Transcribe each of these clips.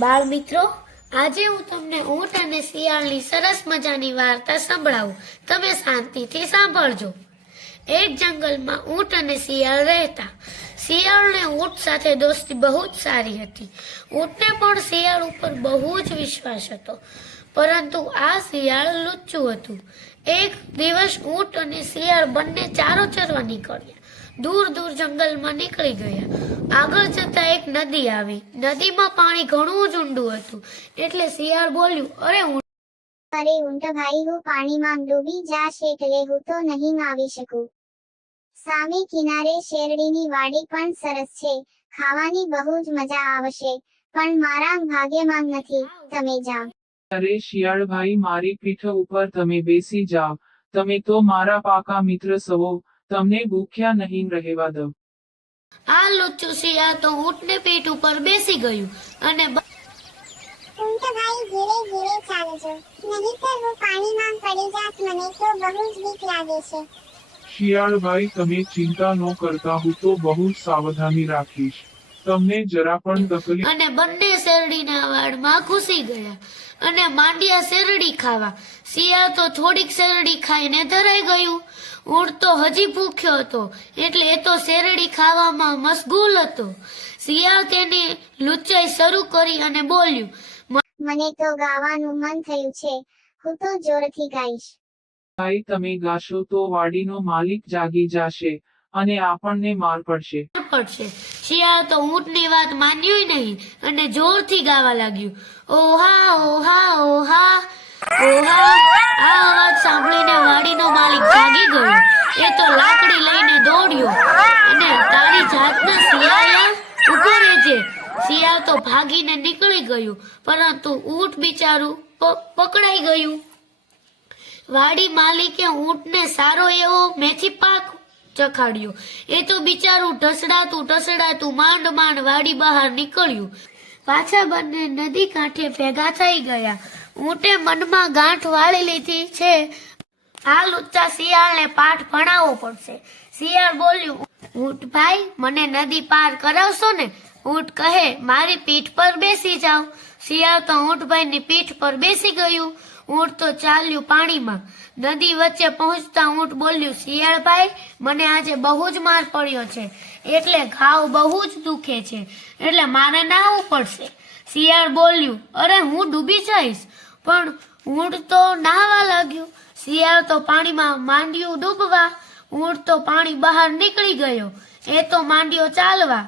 બાળ મિત્રો, આજે હું તમને ઊંટ અને શિયાળની સરસ મજાની વાર્તા સંભળાવું. તમે શાંતિથી સાંભળજો. એક જંગલમાં ઊંટ અને શિયાળ રહેતા. શિયાળને ઊંટ સાથે દોસ્તી બહુ જ સારી હતી. ઊંટને પણ શિયાળ ઉપર બહુ જ વિશ્વાસ હતો, પરંતુ આ શિયાળ લુચ્ચું હતું. એક દિવસ ઊંટ અને શિયાળ બંને ચારો ચરવા નીકળ્યા. દૂર દૂર જંગલમાં નીકળી ગયા. આગળ જતા એક નદી આવી. નદીમાં પાણી ઘણું જ ઊંડું હતું. એટલે શિયાળ બોલ્યું, અરે ઊંટ ભાઈ, હું પાણીમાં ડૂબી જાશ એટલે હું તો નહીં આવી શકું. સામે કિનારે શેરડીની વાડી પણ સરસ છે, ખાવાની બહુ જ મજા આવશે, પણ મારા ભાગ્યમાં નથી. તમે જાઓ. અરે શિયાળભાઈ, મારી પીઠ ઉપર તમે બેસી જાઓ. તમે તો મારા પાકા મિત્ર છો, તમને ભૂખ્યા નહીં રહેવા દઉં. આ લુચ્ચું શિયાળ તો ઊંટને પીઠ ઉપર બેસી ગયું અને ઊંટ ભાઈ, ધીરે ધીરે ચાલજો, નહીંતર હું પાણીમાં પડી જાત. મને તો બહુ જ બીક લાગે છે. શિયાળભાઈ, તમે ચિંતા ન કરતા, હું તો બહુ જ સાવધાની રાખીશ. તમને જરા પણ તકલીફ. અને બંને શેરડીના વાડમાં ઘૂસી ગયા અને માંડ્યા શેરડી ખાવા. શિયાળ તો થોડીક શેરડી ખાઈને ધરાઈ ગયું. ઊંટ તો હજી ભૂખ્યો હતો, એટલે એ તો શેરડી ખાવામાં મશગુલ હતો. શિયાળ તેની લુચ્ચાઈ શરૂ કરી અને બોલ્યું, મને તો ગાવાનું મન થયું છે, હું તો જોરથી ગાઈશ. ભાઈ, તમે ગાશો તો વાડીનો માલિક જાગી જશે અને આપણને માર પડશે. શિયાળ તો ઊંટની વાત માન્યું નહીં અને જોરથી ગાવા લાગ્યું, ઓહા ઓહા ઓહા ઓહા. આ અવાજ સાંભળીને વાડીનો માલિક જાગી ગયો. એ તો લાકડી લઈને દોડ્યો અને તારી જાતના શિયાળા, ઊભો રહેજે. શિયાળ તો ભાગીને નીકળી ગયું, પરંતુ ઊંટ બિચારું પકડાઈ ગયું. વાડી માલિકે ઊંટને સારો એવો મેથી પાક ચખાડ્યો. એ તો બિચારું ઢસડાતું માંડ વાડી બહાર નીકળ્યું. પાછા બંને નદી કાંઠે ભેગા થઈ ગયા. ઊંટે મનમાં ગાંઠ વાળી લીધી છે, આ લુચ્ચા શિયાળને પાઠ ભણાવવો પડશે. શિયાળ બોલ્યું, ઊંટ ભાઈ, મને નદી પાર કરાવશો ને? ઊંટ કહે, મારી પીઠ પર બેસી જાઓ. શિયાળ તો ઊંટભાઈની પીઠ પર બેસી ગયું. ઊંટ તો ચાલ્યું પાણીમાં. નદી વચ્ચે પહોંચતા ઊંટ બોલ્યું, શિયાળભાઈ, મને આજે બહુ જ માર પડ્યો છે, એટલે ઘાવ બહુ જ દુખે છે, એટલે મારે નાહવું પડશે. શિયાળ બોલ્યું, અરે હું ડૂબી જઈશ. પણ ઊંટ તો નાહવા લાગ્યું. શિયાળ તો પાણીમાં માંડ્યું ડૂબવા. ઊંટ તો પાણી બહાર નીકળી ગયો. એ તો માંડ્યો ચાલવા.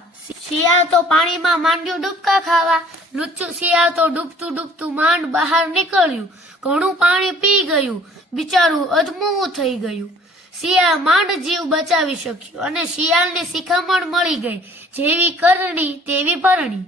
શિયાળ તો પાણીમાં માંડ્યું ડૂબકા ખાવા. લુચ્ચું શિયાળ તો ડૂબતું માંડ બહાર નીકળ્યું. ઘણું પાણી પી ગયું. બિચારું અધમું થઈ ગયું. શિયાળ માંડ જીવ બચાવી શક્યું અને શિયાળને શિખામણ મળી ગઈ, જેવી કરણી તેવી ભરણી.